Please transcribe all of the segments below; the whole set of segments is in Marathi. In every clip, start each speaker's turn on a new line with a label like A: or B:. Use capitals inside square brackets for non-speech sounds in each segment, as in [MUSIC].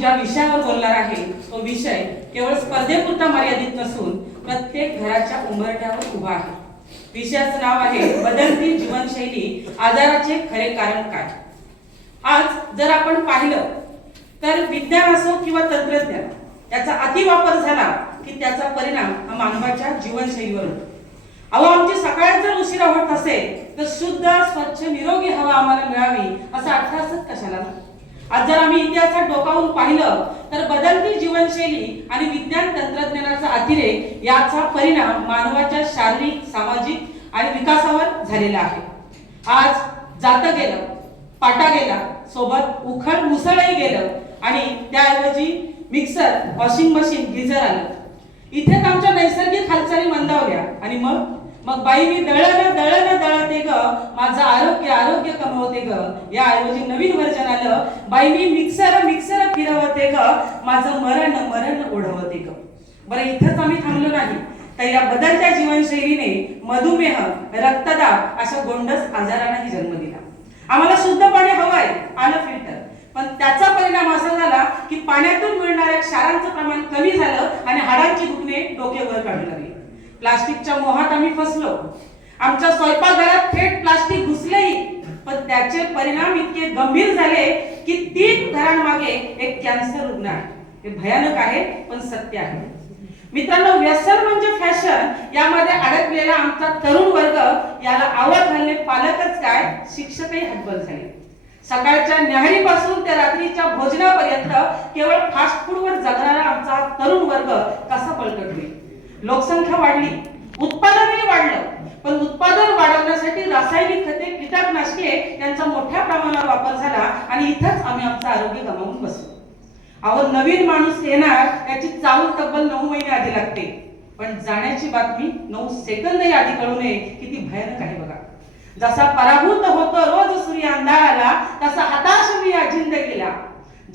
A: ज्या विषयावर बोलणार आहे तो विषय केवळ स्पर्धेपुरता मर्यादित नसून प्रत्येक घराच्या उंबरठ्यावर उभा आहे. विषयाचं नाव आहे बदलती जीवनशैली आजाराचे खरे कारण काय? आज जर आपण पाहिलं तर विज्ञान असो किंवा तंत्रज्ञान याचा अतिवापर झाला की त्याचा परिणाम हा मानवाच्या जीवनशैलीवर होतो. अहो आमची सकाळ जर उशिरा होत असेल तर शुद्ध स्वच्छ निरोगी हवा आम्हाला मिळावी असं अर्थातच कशाला? आज जर आम्ही इतिहासात डोकावून पाहिलं तर बदलती जीवनशैली आणि विज्ञान तंत्रज्ञानाचा अतिरेक याचा परिणाम मानवाच्या शारीरिक सामाजिक आणि विकासावर झालेला आहे. आज जातं गेलं पाटा गेला सोबत उखळ मुसळही गेलं आणि त्याऐवजी मिक्सर वॉशिंग मशीन गिझर आलं. इथेच आमच्या नैसर्गिक हालचाली मंदावल्या आणि मग मग बाई मी दळण दळण दळते ग. माझं आरोग्य आरोग्य कमवते ग. याऐवजी नवीन वर्जन आलं. बाई मी मिक्सर मिक्सर फिरवते ग. माझं मरण मरण ओढवते ग. बरं इथंच आम्ही थांबलो नाही. तर या बदलत्या जीवनशैलीने मधुमेह रक्तदाब अशा गोंडस आजारांनाही जन्म दिला. आम्हाला शुद्ध पाणी हवंय आलं फिल्टर पण त्याचा परिणाम असा झाला की पाण्यातून मिळणाऱ्या क्षारांचं प्रमाण कमी झालं आणि हाडांची दुखणे डोके वर काढू लागले. प्लास्टिकच्या मोहात आम्ही फसलो. आमच्या स्वयंपाकघरात थेट प्लास्टिक घुसलेही. पण त्याचे परिणाम इतके गंभीर झाले की तीन घरांमागे एक कॅन्सर रुग्ण आहे. हे भयानक आहे पण सत्य आहे. मित्रांनो व्यसन म्हणजे फॅशन यामध्ये अडकलेला आमचा तरुण वर्ग याला आवड घालणे पालकच काय? शिक्षकही हतबल झाले. सकाळच्या न्याहारीपासून ते रात्रीच्या भोजनापर्यंत केवळ फास्ट फूडवर जगणारा आमचा तरुण वर्ग कसा बळकट होईल लोकसंख्या वाढली उत्पादनही वाढलं. पण उत्पादन वाढवण्यासाठी रासायनिक खते कीटकनाशके यांचा मोठ्या प्रमाणावर वापर झाला आणि इथंच आम्ही आमचं आरोग्य गमावून बसलो. अहो नवीन माणूस येणार याची चावल तब्बल नऊ महिने आधी लागते. पण जाण्याची बातमी नऊ सेकंदही आधी कळू नये किती भयानक आहे बघा. जसा पराभूत होतो रोज सूर्य अंधाराला तसा हताश मी या जिंदगीला.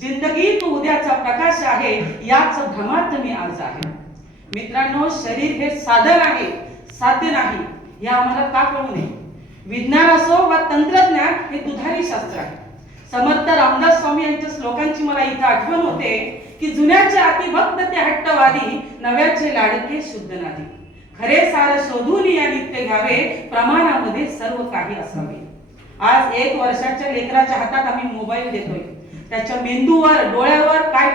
A: जिंदगी तू उद्याचा प्रकाश आहे याच भ्रमात मी आज आहे. मित्रांनो शरीर हे साधन आहे साध्य नाही. हे आम्हाला का कळू नये? विज्ञान असो वा तंत्रज्ञान हे दुधारी शास्त्र आहे. समर्थ रामदास स्वामी यांच्या श्लोकांची मला इथं आठवण होते की जुन्याचे अतिभक्त ते हट्टवादी नव्याचे लाडके शुद्ध नाही खरे सार शोधून या नित्य घ्यावे प्रमाणामध्ये सर्व काही असावे. आज एक वर्षाच्या लेकराच्या हातात आम्ही मोबाईल देतोय. त्याच्या मेंदूवर डोळ्यावर काय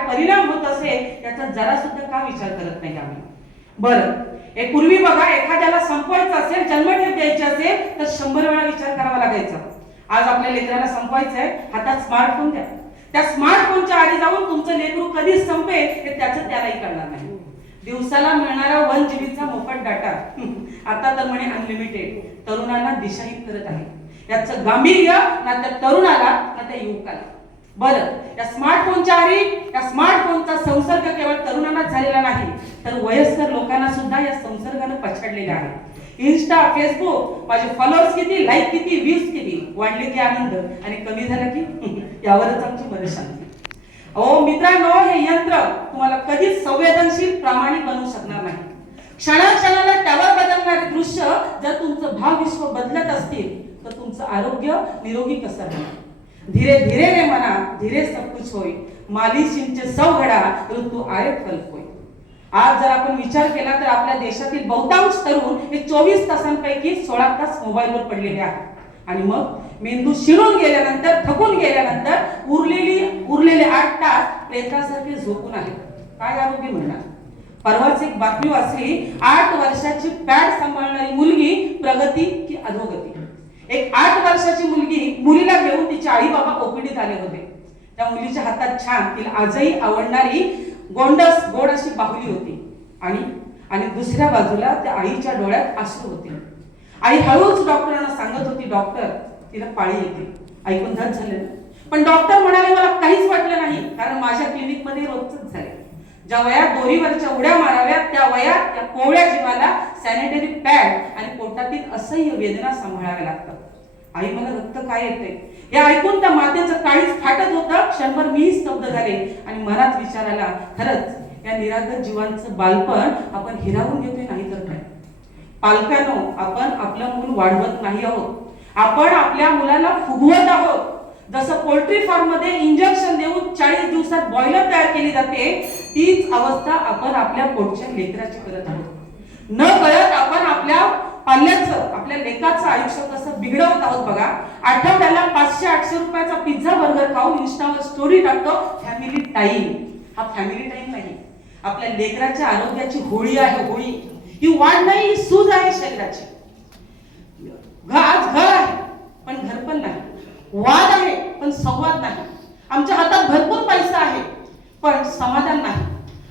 A: असेल याचा जरा सुद्धा का विचार करत नाही आम्ही? बरं हे पूर्वी बघा एखाद्याला संपवायचं असेल जन्मठेप द्यायची असेल तर शंभर वेळा विचार करावा लागायचा. आज आपल्या लेकराला संपवायचं आहे हातात स्मार्टफोन द्या. त्या स्मार्टफोनच्या आधी जाऊन तुमचं लेकरू कधी संपेल हे त्याचं त्यालाही कळणार नाही. दिवसाला मिळणारा वन जीबीचा मोफत डाटा [LAUGHS] आता तर म्हणे अनलिमिटेड तरुणांना दिशाहीन करत आहे. याचं गांभीर्य ना त्या तरुणाला ना त्या युवकाला. बरं या स्मार्टफोनच्या आधी या स्मार्टफोनचा संसर्ग केवळ तरुणांनाच झालेला नाही तर वयस्कर लोकांना सुद्धा या संसर्गानं पछाडलेला आहे. इन्स्टा फेसबुक माझे फॉलोअर्स किती लाईक किती व्ह्यूज किती? वाढले की आनंद आणि कमी झाला की? [LAUGHS] यावरच आमची मनशांती. अहो मित्रांनो हे यंत्र तुम्हाला कधीच संवेदनशील प्रामाणिक बनवू शकणार नाही. क्षणाक्षणाला त्यावर बदलणारे दृश्य जर तुमचं भावविश्व बदलत असतील तर तुमचं आरोग्य निरोगी कसं राहणार धीरे धीरे रे मना धीरे सब कुछ होय मालिशींचे सौ घडा ऋतू आरे फल होय आज जर आपण विचार केला तर आपल्या देशातील बहुतांश तरुण हे चोवीस तासांपैकी सोळा तास मोबाईलवर पडलेले आहेत. आणि मग मेंदू शिरून गेल्यानंतर थकून गेल्यानंतर उरलेली उरलेले आठ तास प्रेतासारखे झोपून आहेत. काय आरोग्य म्हणणार? परवाच एक बातमी वाचली आठ वर्षाची पॅड सांभाळणारी मुलगी प्रगती की अधोगती? एक आठ वर्षाची मुलगी मुलीला घेऊन तिचे आई बाबा ओपीडीत आले होते. त्या मुलीच्या हातात छान तिला आजही आवडणारी गोंडस गोड अशी बाहुली होती. आणि आणि दुसऱ्या बाजूला त्या आईच्या डोळ्यात आसू होते. आई हळूच डॉक्टरांना सांगत होती डॉक्टर तिला पाळी येते. ऐकून धड झाले पण डॉक्टर म्हणाले मला काहीच वाटलं नाही कारण माझ्या क्लिनिकमध्ये रोजच झाले ज्या वयात दोरीवरच्या उड्या माराव्यात त्या वयात त्या कोवळ्या जीवाला सॅनिटरी पॅड आणि पोटातील असह्य वेदना सांभाळाव्या लागतात. आई मला रक्त काय येते हे ऐकून त्या मातेचं काळीच फाटत होतं. क्षणभर मीही स्तब्ध झाले. आणि मनात विचार आला खरंच या निरागस जीवांचं बालपण आपण हिरावून घेतोय नाही तर काय? पालकांनो आपण आपलं मूल वाढवत नाही आहोत. आपण आपल्या मुलाला फुगवत आहोत. जसं पोल्ट्री फार्ममध्ये इंजेक्शन देऊन चाळीस दिवसात बॉयलर तयार केली जाते तीच अवस्था आपण आपल्या पोटच्या लेकराची करत आहोत. न कळत आपण आपल्या पाल्याचं आपल्या लेकाचं आयुष्य कसं बिघडवत आहोत बघा. आठवड्याला पाचशे आठशे रुपयाचा पिझ्झा बर्गर खाऊन इंस्टावर स्टोरी टाकतो फॅमिली टाईम हा फॅमिली टाईम नाही. आपल्या लेकराच्या आरोग्याची होळी आहे होळी. ही वाढ नाही ही सूज आहे शरीराची. घ आज घर आहे पण घर पण नाही. वाद आहे पण संवाद नाही. आमच्या हातात भरपूर पैसा आहे पण समाधान नाही.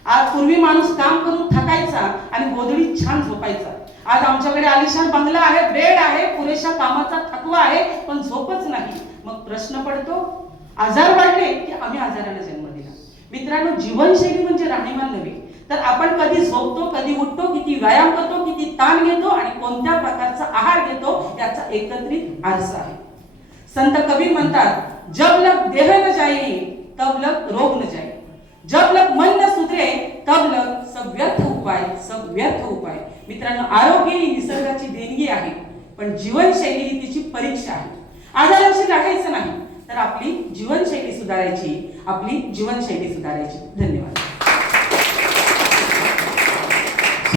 A: आज पूर्वी माणूस काम करून थकायचा आणि गोधडी छान झोपायचा. आज आमच्याकडे आलिशान बंगला आहे बेड आहे पुरेशा कामाचा थकवा आहे पण झोपच नाही. मग प्रश्न पडतो आजार वाढले की आम्ही आजाराला जन्म दिला. मित्रांनो जीवनशैली म्हणजे राहणीमान नव्हे. तर आपण कधी झोपतो कधी उठतो किती व्यायाम करतो किती ताण घेतो आणि कोणत्या प्रकारचा आहार घेतो याचा एकत्रित आरसा आहे. संत कबीर म्हणतात जब लग देह न जाई तब लग रोग न जाई जब लग मन न सुधरे तब लग सब व्यर्थ उपाय सब व्यर्थ उपाय. मित्रांनो आरोग्य ही निसर्गाची देणगी आहे पण जीवनशैली ही तिची परीक्षा आहे. आजाराशी लढायचं नाही तर आपली जीवनशैली सुधारायची आपली जीवनशैली सुधारायची. धन्यवाद.